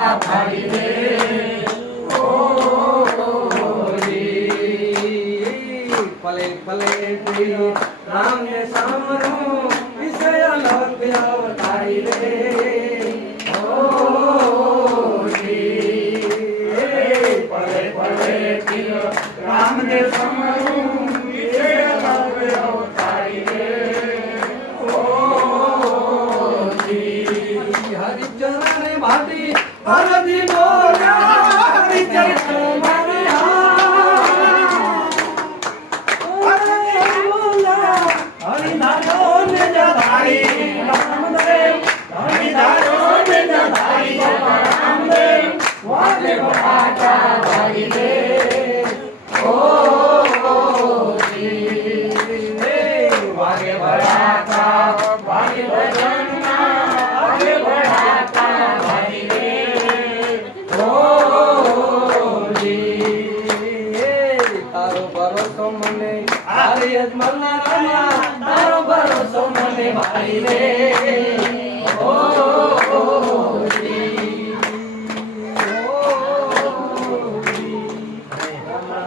ભાઈ રે ફલે ફલે રામ ને સામરું વિષય લખ અવતારી રે પલે પલે રામ ને સમરું વિષય લખ અવતારી રે હરિચરણ ભાતી ભરતી બોલ્યા હરિચરણ તારો ભરોસો મને ભાઈ રે